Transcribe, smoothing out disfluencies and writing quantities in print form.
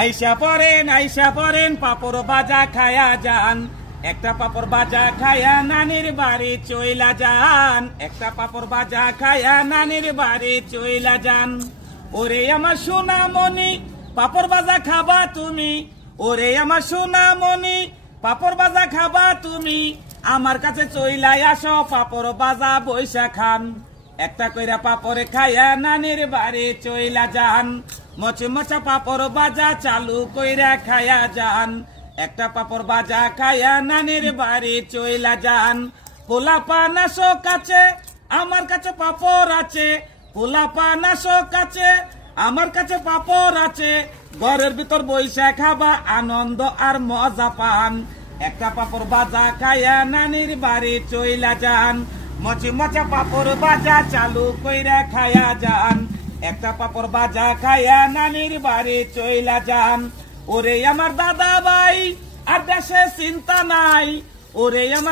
আইসা পরেন পাপড় বাজা খায়া যান, একটা পাপড় বাজা খায়া নানির বাড়ি চইলা যান, একটা পাপড় বাজা খায়া নানির বাড়ি চইলা যান। ওরে আমার সোনামণি পাপড় বাজা খাবা তুমি, ওরে আমার সোনামণি পাপড় বাজা খাবা তুমি, আমার কাছে চইলাই আসো পাপড় বাজা বইসা খান। একটা কইরা পাপড় খায়া নানির বাড়ি চইলা যান, মচমচা পাপড় বাজা চালু কইরা খায়া যান, একটা পাপড় বাজা খায়া নানির বাড়ি চইলা যান। পোলাপা নাসো কাছে আমার কাছে পাপড় আছে, পোলাপা নাসো কাছে আমার কাছে পাপড় আছে, ঘরের ভিতর বইসা খাবা আনন্দ আর মজা পান। একটা পাপড় বাজা খায়া নানির বাড়ি চইলা যান, মচমচা পাপড় বাজা চালু কইরা খায়া যান, একটা পাপড় বাজা খায়া নানির বাড়ি চইলা যান। ওরে আমার দাদা ভাই আর দেশে চিন্তা নাই, ওরে আমার